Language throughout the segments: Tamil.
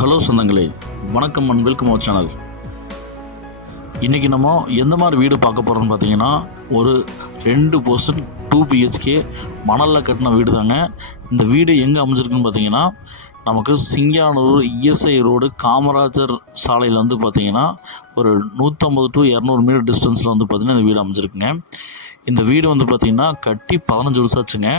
ஹலோ சொந்தங்களே வணக்கம் அண்ட் வெல்கம் அவர் சேனல். இன்றைக்கி நம்ம எந்த மாதிரி வீடு பார்க்க போகிறோம்னு பார்த்தீங்கன்னா ஒரு ரெண்டு பர்சன்ட் டூ பிஹெச்கே மணலில் கட்டின வீடு தாங்க இந்த வீடு எங்கே அமைஞ்சிருக்குன்னு பார்த்தீங்கன்னா நமக்கு சிங்கானூர் இஎஸ்ஐ ரோடு காமராஜர் சாலையில் வந்து பார்த்தீங்கன்னா ஒரு நூற்றம்பது டு இரநூறு மீட்டர் டிஸ்டன்ஸில் வந்து பார்த்திங்கன்னா இந்த வீடு அமைஞ்சிருக்குங்க. இந்த வீடு வந்து பார்த்திங்கன்னா கட்டி பதினஞ்சு வருஷம் ஆச்சுங்க.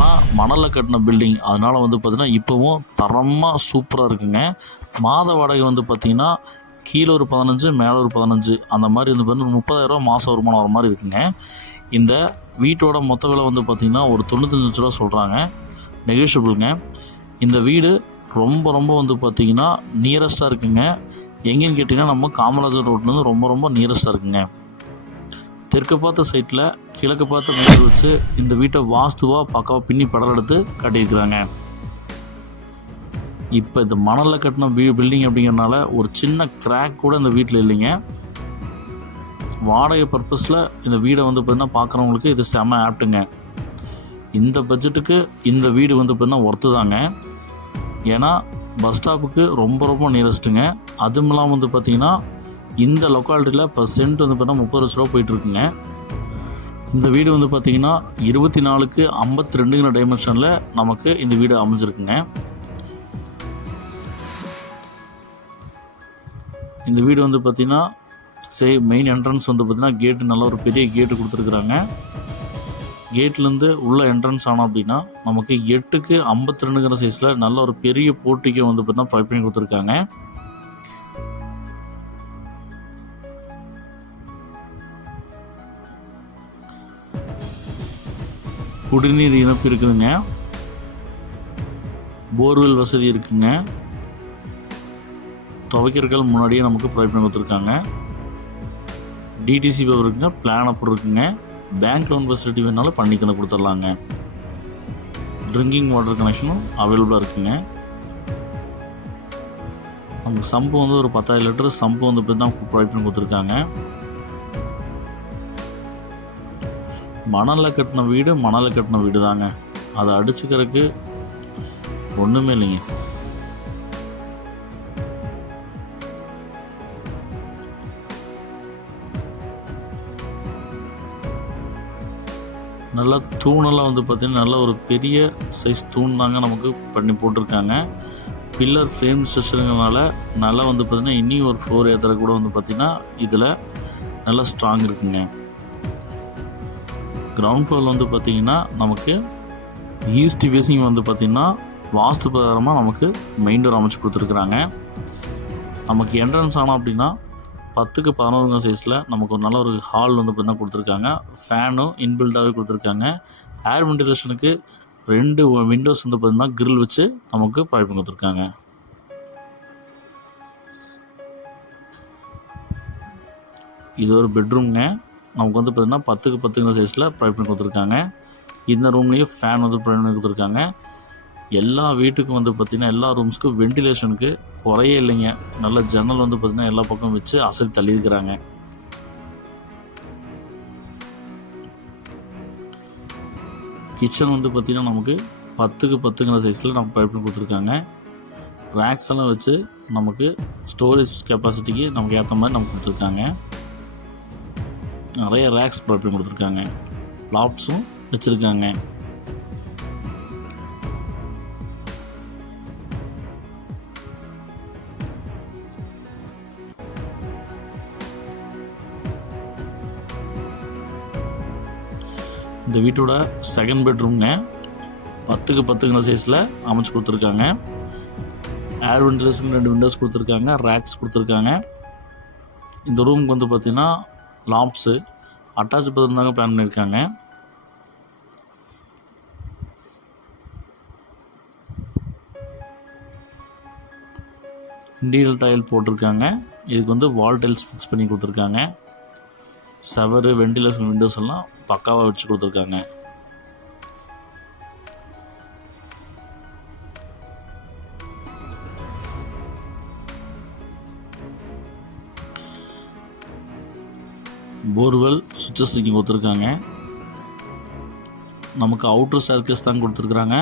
ஆனால் மணலில் கட்டின பில்டிங் அதனால் வந்து பார்த்திங்கன்னா இப்போவும் தரமாக சூப்பராக இருக்குங்க. மாத வாடகை வந்து பார்த்திங்கன்னா கீழே ஒரு பதினஞ்சு மேலே ஒரு பதினஞ்சு. அந்த மாதிரி வந்து பார்த்தீங்கன்னா முப்பதாயிரரூவா மாதம் வருமானம் வர மாதிரி இருக்குங்க. இந்த வீட்டோட மொத்த விலை வந்து பார்த்திங்கன்னா ஒரு தொண்ணூத்தஞ்சு லட்ச ரூபா சொல்கிறாங்க நெகோஷியபிளுங்க இந்த வீடு ரொம்ப ரொம்ப வந்து பார்த்திங்கன்னா நியரஸ்ட்டாக இருக்குங்க. எங்கேன்னு கேட்டிங்கன்னா நம்ம காமராஜர் ரோட்லேருந்து ரொம்ப ரொம்ப நியரஸ்ட்டாக இருக்குங்க. தெற்கு பார்த்த சைட்டில் கிழக்கு பார்த்த வீடு வச்சு இந்த வீட்டை வாஸ்துவாக பக்காவாக பின்னி படம் எடுத்து கட்டியிருக்கிறாங்க. இப்போ இந்த மணலில் கட்டின வீ பில்டிங் அப்படிங்கிறனால ஒரு சின்ன கிராக் கூட இந்த வீட்டில் இல்லைங்க. வாடகை பர்பஸில் இந்த வீடை வந்து பார்த்தீங்கன்னா பார்க்குறவங்களுக்கு இது செம ஆப்ட்டுங்க இந்த பட்ஜெட்டுக்கு இந்த வீடு வந்து பார்த்தீங்கன்னா ஒர்த்து தாங்க. ஏன்னா பஸ் ஸ்டாப்புக்கு ரொம்ப ரொம்ப நியரஸ்ட்டுங்க அதுவும் இல்லாமல் வந்து பார்த்திங்கன்னா இந்த லொக்காலிட்டியில் இப்போ சென்ட் வந்து பார்த்தீங்கன்னா முப்பது லட்ச ரூபா போயிட்டுருக்குங்க. இந்த வீடு வந்து பார்த்திங்கன்னா இருபத்தி நாலுக்கு ஐம்பத்தி ரெண்டுங்கிற டைமென்ஷனில் நமக்கு இந்த வீடு அமைஞ்சிருக்குங்க. இந்த வீடு வந்து பார்த்திங்கன்னா சே மெயின் என்ட்ரன்ஸ் வந்து பார்த்திங்கன்னா கேட்டு நல்ல ஒரு பெரிய கேட்டு கொடுத்துருக்குறாங்க. கேட்லேருந்து உள்ள என்ட்ரன்ஸ் ஆனோம் அப்படின்னா நமக்கு எட்டுக்கு ஐம்பத்தி ரெண்டுங்கிற சைஸில் நல்ல ஒரு பெரிய போட்டிக்கு வந்து பார்த்தீங்கன்னா ப்ரை பண்ணி கொடுத்துருக்காங்க. குடிநீர் இணைப்பு இருக்குதுங்க. போர்வெல் வசதி இருக்குங்க. துவைக்கிறதுக்கு முன்னாடியே நமக்கு ப்ரொவைட் பண்ணி கொடுத்துருக்காங்க டிடிசி பவர் இருக்குங்க பிளான் அப் இருக்குங்க. பேங்க் லோன் ஃபெசிலிட்டி வேணாலும் பண்ணி கணக்கு கொடுத்துடலாங்க ட்ரிங்கிங் வாட்டர் கனெக்ஷனும் அவைலபிளாக இருக்குங்க. நமக்கு சம்பு வந்து ஒரு பத்தாயிரம் லிட்டர் சம்பு வந்து பார்த்தீங்கன்னா ப்ரொவைட் பண்ணி கொடுத்துருக்காங்க. மணலில் கட்டின வீடு மணலில் கட்டின வீடு தாங்க அதை அடிச்சுக்கிறதுக்கு ஒன்றுமே இல்லைங்க. நல்லா தூணெல்லாம் வந்து பார்த்திங்கன்னா நல்ல ஒரு பெரிய சைஸ் தூண் தாங்க நமக்கு பண்ணி போட்டிருக்காங்க. பில்லர் ஃப்ரேம் ஸ்ட்ரக்சருங்கனால நல்லா வந்து பார்த்திங்கன்னா இனி ஒரு ஃப்ளோர் ஏற்றுற கூட வந்து பார்த்திங்கன்னா இதில் நல்லா ஸ்ட்ராங் இருக்குங்க. கிரவுண்ட் ஃப்ளோரில் வந்து பார்த்திங்கன்னா நமக்கு ஈஸ்ட் ஃபேஸிங் வந்து பார்த்திங்கன்னா வாஸ்து பிரகாரமாக நமக்கு மெயின் டோர் அமைச்சு கொடுத்துருக்குறாங்க. நமக்கு என்ட்ரன்ஸ் ஆனோம் அப்படின்னா பத்துக்கு பதினோருங்க சைஸில் நமக்கு ஒரு நல்ல ஒரு ஹால் வந்து பார்த்தீங்கன்னா கொடுத்துருக்காங்க. ஃபேனும் இன்பில்டாகவே கொடுத்துருக்காங்க. ஏர் வென்டிலேஷனுக்கு ரெண்டு விண்டோஸ் வந்து பார்த்தீங்கன்னா கிரில் வச்சு நமக்கு பழப்பு கொடுத்துருக்காங்க. இது ஒரு பெட்ரூம்ங்க நமக்கு வந்து பார்த்திங்கன்னா பத்துக்கு பத்துங்கிற சைஸில் ப்ரொவைட் பண்ணி கொடுத்துருக்காங்க. இந்த ரூம்லேயும் ஃபேன் வந்து ப்ரொவைட் பண்ணி கொடுத்துருக்காங்க. எல்லா வீட்டுக்கும் வந்து பார்த்திங்கன்னா எல்லா ரூம்ஸ்க்கும் வென்டிலேஷனுக்கு குறையே இல்லைங்க. நல்ல ஜன்னல் வந்து பார்த்திங்கன்னா எல்லா பக்கம் வச்சு அசதி தள்ளியிருக்கிறாங்க. கிச்சன் வந்து பார்த்திங்கன்னா நமக்கு பத்துக்கு பத்துங்கிற சைஸில் நம்ம ப்ரொவைட் பண்ணி கொடுத்துருக்காங்க. ரேக்ஸ் எல்லாம் வச்சு நமக்கு ஸ்டோரேஜ் கெப்பாசிட்டிக்கு நமக்கு ஏற்ற மாதிரி நமக்கு கொடுத்துருக்காங்க. நிறைய ரேக்ஸ் ப்ராப்ளம் கொடுத்துருக்காங்க. லாப்ஸும் வச்சுருக்காங்க. இந்த வீட்டோட செகண்ட் பெட்ரூம்ங்க பத்துக்கு பத்துங்கிற சைஸில் அமைச்சு கொடுத்துருக்காங்க. ஏர் விண்டோஸ்க்கு ரெண்டு விண்டோஸ் கொடுத்துருக்காங்க ரேக்ஸ் கொடுத்துருக்காங்க. இந்த ரூமுக்கு வந்து பார்த்திங்கன்னா லாப்ஸு. அட்டாச் பதம் தாங்க பிளான் பண்ணியிருக்காங்க. இன்டீரியல் டைல் போட்டிருக்காங்க. இதுக்கு வந்து வால் டைல்ஸ் ஃபிக்ஸ் பண்ணி கொடுத்துருக்காங்க. செவரு வென்டிலேஷன் விண்டோஸ் எல்லாம் பக்காவாக வச்சு கொடுத்துருக்காங்க. போர்வெல் சுவிச்சஸ் இங்கே கொடுத்துருக்காங்க. நமக்கு அவுட்ரு ஸ்டேர்கேஸ் தான் கொடுத்துருக்குறாங்க.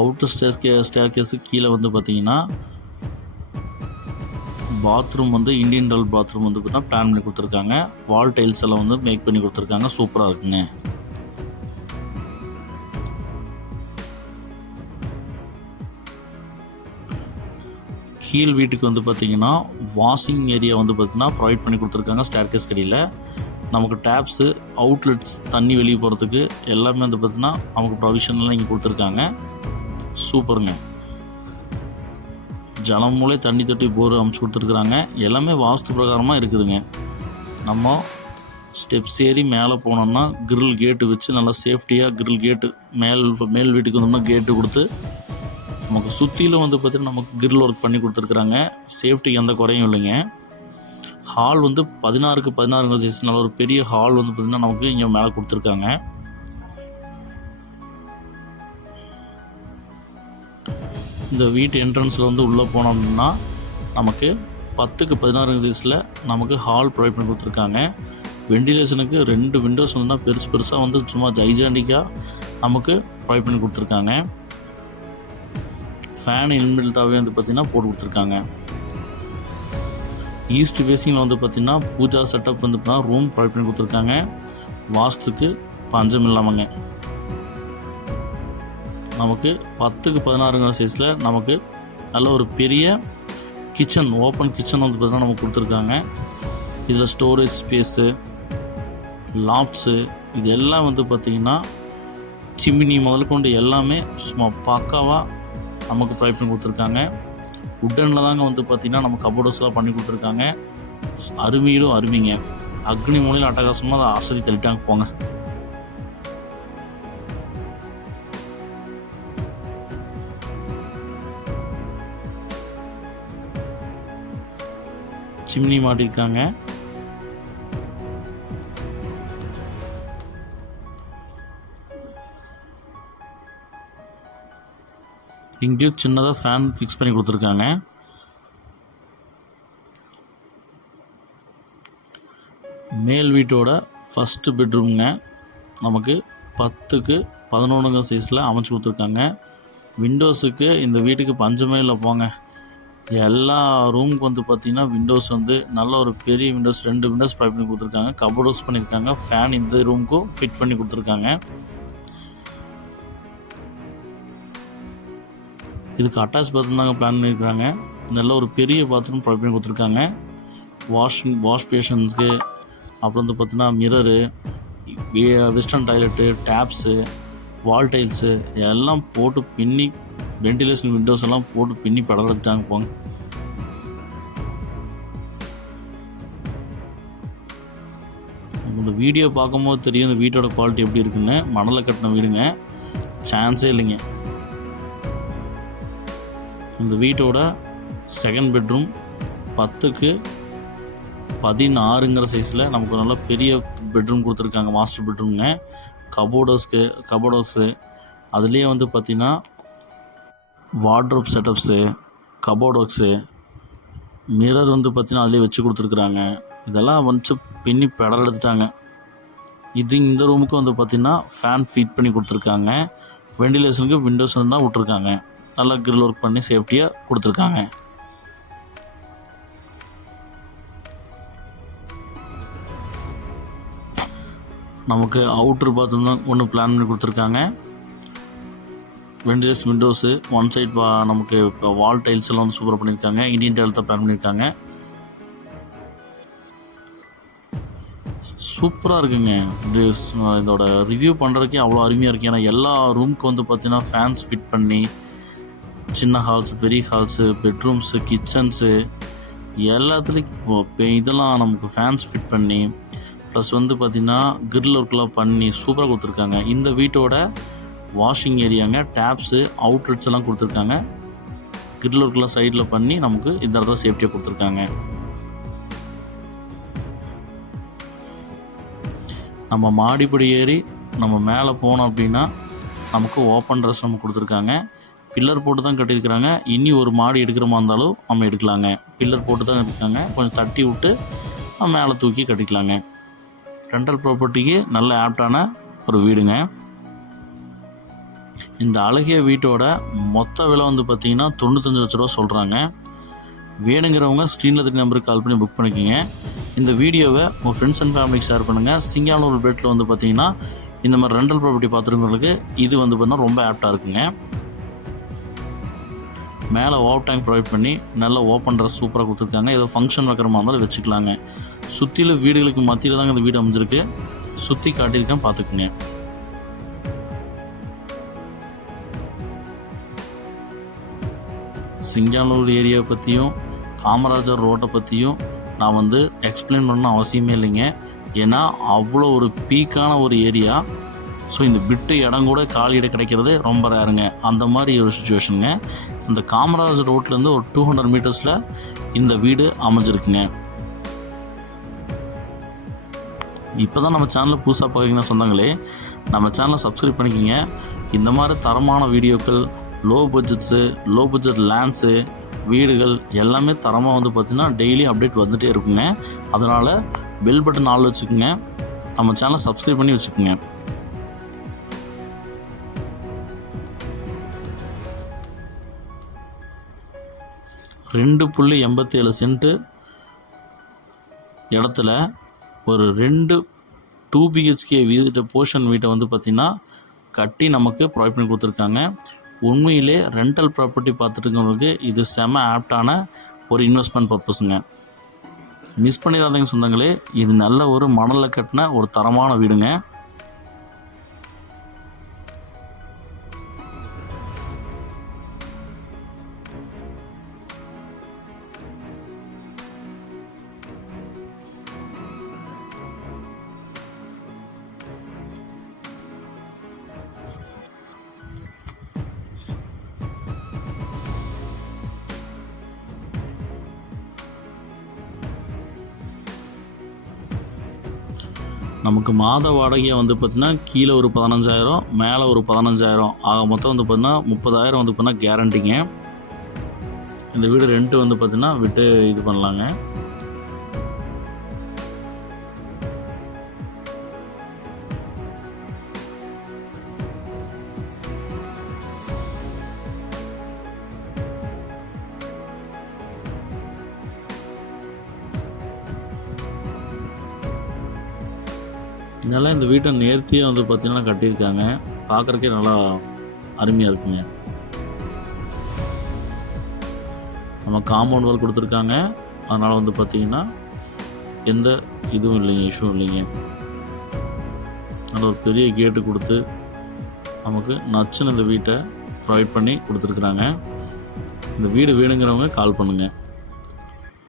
அவுட்ரு ஸ்டேர்கே ஸ்டேர்கேஸு கீழே வந்து பார்த்தீங்கன்னா பாத்ரூம் வந்து இண்டியன் டால் பாத்ரூம் வந்து பார்த்தீங்கன்னா பிளான் பண்ணி கொடுத்துருக்காங்க. வால் டைல்ஸ் எல்லாம் வந்து மேக் பண்ணி கொடுத்துருக்காங்க. சூப்பராக இருக்குங்க கீழ் வீட்டுக்கு வந்து பார்த்திங்கன்னா வாஷிங் ஏரியா வந்து பார்த்திங்கன்னா ப்ரொவைட் பண்ணி கொடுத்துருக்காங்க. ஸ்டேர்கேஸ் கடையில். நமக்கு டேப்ஸு அவுட்லெட்ஸ் தண்ணி வெளியே போகிறதுக்கு எல்லாமே வந்து பார்த்திங்கன்னா நமக்கு ப்ரொவிஷன்லாம் இங்கே கொடுத்துருக்காங்க. சூப்பருங்க. ஜலம் மூலே தண்ணி தொட்டி போர் அமைச்சு கொடுத்துருக்குறாங்க. எல்லாமே வாஸ்து பிரகாரமாக இருக்குதுங்க. நம்ம ஸ்டெப்ஸ் ஏறி மேலே போனோம்னா கிரில் கேட்டு வச்சு நல்லா சேஃப்டியாக கிரில் கேட்டு மேல் மேல் வீட்டுக்கு வந்தோம்னா கேட்டு கொடுத்து நமக்கு சுற்றிலும் வந்து பார்த்திங்கன்னா நமக்கு கிரில் ஒர்க் பண்ணி கொடுத்துருக்குறாங்க. சேஃப்டிக்கு எந்த குறையும் இல்லைங்க. ஹால் வந்து பதினாறுக்கு பதினாறுங்க சைஸ் நல்ல ஒரு பெரிய ஹால் வந்து பார்த்திங்கன்னா நமக்கு இங்கே மேலே கொடுத்துருக்காங்க. இந்த வீட்டு என்ட்ரன்ஸில் வந்து உள்ளே போனோம்னா நமக்கு பத்துக்கு பதினாறு சைஸில் நமக்கு ஹால் ப்ரொவைட் பண்ணி கொடுத்துருக்காங்க. வெண்டிலேஷனுக்கு ரெண்டு விண்டோஸ் வந்துன்னா பெருசு பெருசாக வந்து சும்மா ஜைஜாண்டிக்காக நமக்கு ப்ரொவைட் பண்ணி கொடுத்துருக்காங்க. ஃபேன் இன்பில்ட்டாகவே வந்து பார்த்திங்கன்னா போட்டு கொடுத்துருக்காங்க. ஈஸ்ட் வேசிங்கில் வந்து பார்த்திங்கன்னா பூஜா செட்டப் வந்து பார்த்தீங்கன்னா ரூம் ப்ரொவைட் பண்ணி கொடுத்துருக்காங்க. வாஸ்துக்கு பஞ்சம் இல்லாமங்க. நமக்கு பத்துக்கு பதினாறுங்கிற சைஸில் நமக்கு நல்ல ஒரு பெரிய கிச்சன் ஓப்பன் கிச்சன் வந்து பார்த்தீங்கன்னா நமக்கு கொடுத்துருக்காங்க. இதில் ஸ்டோரேஜ் ஸ்பேஸு லாப்ஸு இது எல்லாம் வந்து பார்த்திங்கன்னா சிம்னி முதல் கொண்டு எல்லாமே சும்மா பக்காவாக நமக்கு ப்ரொவைட் பண்ணி கொடுத்துருக்காங்க. உட்டனில் தாங்க வந்து பார்த்திங்கன்னா நம்ம கபோர்டர்ஸ்லாம் பண்ணி கொடுத்துருக்காங்க. அருமையிலும் அருமைங்க. அக்னி மூலையில் அட்டகாசமாக அதை அசதி தள்ளிட்டாங்க போங்க. சிம்னி மாட்டிருக்காங்க. இங்கேயும் சின்னதாக ஃபேன் ஃபிக்ஸ் பண்ணி கொடுத்துருக்காங்க. மேல் வீட்டோட ஃபஸ்ட்டு பெட்ரூம்ங்க நமக்கு பத்துக்கு பதினொன்றுங்க சைஸில் அமைச்சு கொடுத்துருக்காங்க. விண்டோஸுக்கு இந்த வீட்டுக்கு பஞ்சமே இல்லை போங்க. எல்லா ரூமுக்கு வந்து பார்த்திங்கன்னா விண்டோஸ் வந்து நல்ல ஒரு பெரிய விண்டோஸ் ரெண்டு விண்டோஸ் ப்ரொவைட் பண்ணி கொடுத்துருக்காங்க. கபோர்டோஸ் பண்ணியிருக்காங்க. ஃபேன் இந்த ரூமுக்கும் ஃபிட் பண்ணி கொடுத்துருக்காங்க. இதுக்கு அட்டாச் பாத்ரூம் தாங்க பிளான் பண்ணியிருக்காங்க. நல்ல ஒரு பெரிய பாத்ரூம் ப்ரொவைட் பண்ணி கொடுத்துருக்காங்க. வாஷிங் வாஷ் பேஷன்ஸுக்கு அப்புறம் வந்து பார்த்தீங்கன்னா mirror western toilet taps wall tiles எல்லாம் போட்டு பின்னி வென்டிலேஷன் விண்டோஸ் எல்லாம் போட்டு பின்னி படம் எடுத்துட்டாங்க போங்க. இந்த வீடியோ பார்க்கும்போது தெரியும் இந்த வீட்டோட குவாலிட்டி எப்படி இருக்குன்னு. மணலை கட்டின வீடுங்க. சான்ஸே இல்லைங்க. இந்த வீட்டோட செகண்ட் பெட்ரூம் பத்துக்கு பதினாறுங்கிற சைஸில் நமக்கு நல்ல பெரிய பெட்ரூம் கொடுத்துருக்காங்க. மாஸ்டர் பெட்ரூம்ங்க கபோர்டர்ஸ்க்கு கபோர்டர்ஸு அதுலேயே வந்து பார்த்திங்கன்னா wardrobe setups cupboard works mirror வந்து பார்த்திங்கன்னா அதிலே வச்சு கொடுத்துருக்குறாங்க. இதெல்லாம் வந்து பின்னி பெடல் எடுத்துட்டாங்க. இது இந்த ரூமுக்கு வந்து பார்த்திங்கன்னா ஃபேன் ஃபீட் பண்ணி கொடுத்துருக்காங்க. வெண்டிலேஷனுக்கு விண்டோஸ் தான் விட்ருக்காங்க நல்லா கிரில் ஒர்க் பண்ணி சேஃப்டியாக கொடுத்துருக்காங்க. நமக்கு அவுட்ரு பாத்ரூம் தான் ஒன்று பிளான் பண்ணி கொடுத்துருக்காங்க. வெண்டிலேஸ் விண்டோஸு ஒன் சைட் நமக்கு இப்போ வால் டைல்ஸ் எல்லாம் வந்து சூப்பராக பண்ணியிருக்காங்க. இண்டியன் டைல் தான் பிளான் பண்ணியிருக்காங்க. சூப்பராக இருக்குங்க. இதோட ரிவ்யூ பண்ணுறதுக்கே அவ்வளோ அருமையாக இருக்குது ஏன்னா எல்லா ரூமுக்கு வந்து பார்த்திங்கன்னா ஃபேன்ஸ் ஃபிட் பண்ணி சின்ன ஹால்ஸ் பெரிய ஹால்ஸு பெட்ரூம்ஸு கிச்சன்ஸு எல்லாத்துலேயும் இப்போ இதெல்லாம் நமக்கு ஃபேன்ஸ் ஃபிட் பண்ணி ப்ளஸ் வந்து பார்த்திங்கன்னா கிரில் ஒர்க்லாம் பண்ணி சூப்பராக கொடுத்துருக்காங்க. இந்த வீட்டோட வாஷிங் ஏரியாங்க டேப்ஸு அவுட்லெட்ஸ் எல்லாம் கொடுத்துருக்காங்க. கிரில் ஒர்க்லாம் சைடில் பண்ணி நமக்கு இந்த இடத்துல சேஃப்டியாக கொடுத்துருக்காங்க. நம்ம மாடிப்படி ஏறி நம்ம மேலே போனோம் அப்படின்னா நமக்கு ஓப்பன் ட்ரெஸ் நம்ம கொடுத்துருக்காங்க. பில்லர் போட்டு தான் கட்டியிருக்கிறாங்க. இனி ஒரு மாடி எடுக்கிற மாதிரி இருந்தாலும் நம்ம எடுக்கலாங்க. பில்லர் போட்டு தான் இருக்காங்க கொஞ்சம் தட்டி விட்டு நம்ம மேலே தூக்கி கட்டிக்கலாங்க. ரெண்டல் ப்ராப்பர்ட்டிக்கு நல்ல ஆப்டான ஒரு வீடுங்க. இந்த அழகிய வீட்டோட மொத்த விலை வந்து பார்த்திங்கன்னா தொண்ணூத்தஞ்சு லட்ச ரூபா சொல்கிறாங்க வேணுங்கிறவங்க ஸ்க்ரீனில் திரு நம்பருக்கு கால் பண்ணி புக் பண்ணிக்கோங்க. இந்த வீடியோவை உங்கள் ஃப்ரெண்ட்ஸ் அண்ட் ஃபேமிலிக்கு ஷேர் பண்ணுங்கள் சிங்கானூர் பேட்டில் வந்து பார்த்திங்கன்னா இந்த மாதிரி ரெண்டல் ப்ராப்பர்ட்டி பார்த்துருக்கவங்களுக்கு இது வந்து பார்த்திங்கன்னா ரொம்ப ஆப்டாக இருக்குங்க. மேலே ஓவர் டைம் ப்ரொவைட் பண்ணி நல்ல ஓப்பன் ட்ரெஸ் சூப்பராக கொடுத்துருக்காங்க. ஏதோ ஃபங்க்ஷன் வைக்கிற மாதிரி இருந்தாலும் வச்சுக்கலாங்க. சுற்றிலும் வீடுகளுக்கு மத்தியில் தாங்க இந்த வீடு அமைஞ்சிருக்கு. சுற்றி காட்டியிருக்கேன் பார்த்துக்குங்க. சிங்கானூர் ஏரியாவை பற்றியும் காமராஜர் ரோட்டை பற்றியும் நான் வந்து எக்ஸ்பிளைன் பண்ண அவசியமே இல்லைங்க. ஏன்னா அவ்வளோ ஒரு பீக்கான ஒரு ஏரியா ஸோ இந்த பிட்டு இடம் கூட காலியிட கிடைக்கிறது ரொம்ப ரேருங்க அந்த மாதிரி ஒரு சுச்சுவேஷனுங்க இந்த காமராஜர் ரோட்லேருந்து ஒரு டூ ஹண்ட்ரட் மீட்டர்ஸில் இந்த வீடு அமைஞ்சிருக்குங்க. இப்போ தான் நம்ம சேனலை புதுசாக பார்க்குறீங்கன்னா சொன்னாங்களே. நம்ம சேனலை சப்ஸ்கிரைப் பண்ணிக்கோங்க. இந்த மாதிரி தரமான வீடியோக்கள் low budgets low budget lands வீடுகள் எல்லாமே தரமாக வந்து பார்த்திங்கன்னா டெய்லி அப்டேட் வந்துகிட்டே இருக்குங்க. அதனால் பெல் பட்டன் ஆள் வச்சுக்கோங்க. நம்ம சேனலை சப்ஸ்கிரைப் பண்ணி வச்சுக்கோங்க. ரெண்டு புள்ளி எண்பத்தி ஏழு சென்ட்டு இடத்துல ஒரு ரெண்டு டூ பிஹெச்கே வீட்டு போர்ஷன் வீட்டை வந்து பார்த்திங்கன்னா கட்டி நமக்கு ப்ரொவைட் பண்ணி கொடுத்துருக்காங்க. உண்மையிலே ரெண்டல் ப்ராப்பர்ட்டி பார்த்துட்டுங்கிறவங்களுக்கு இது செம ஆப்டான ஒரு இன்வெஸ்ட்மெண்ட் பர்பஸுங்க மிஸ் பண்ணிடாதீங்க சொந்தங்களே இது நல்ல ஒரு மணலில் கட்டின ஒரு தரமான வீடுங்க. நமக்கு மாத வாடகையை வந்து பார்த்திங்கன்னா கீழே ஒரு பதினஞ்சாயிரம் மேலே ஒரு பதினஞ்சாயிரம். ஆக மொத்தம் வந்து பார்த்திங்கன்னா முப்பதாயிரம் வந்து பார்த்திங்கன்னா கேரண்டிங்க இந்த வீடு ரெண்ட்டு வந்து பார்த்திங்கன்னா விட்டு இது பண்ணலாங்க. இதெல்லாம் இந்த வீட்டை நேர்த்தியாக வந்து பார்த்திங்கன்னா கட்டியிருக்காங்க. பார்க்குறக்கே நல்லா அருமையாக இருக்குங்க. நம்ம காம்பவுண்ட் வால் கொடுத்துருக்காங்க. அதனால் வந்து பார்த்திங்கன்னா எந்த இதுவும் இல்லைங்க இஷ்யூவும் இல்லைங்க. அந்த ஒரு பெரிய கேட்டு கொடுத்து நமக்கு நச்சுன்னு இந்த வீட்டை ப்ரொவைட் பண்ணி கொடுத்துருக்குறாங்க. இந்த வீடு வேணுங்கிறவங்க கால் பண்ணுங்கள்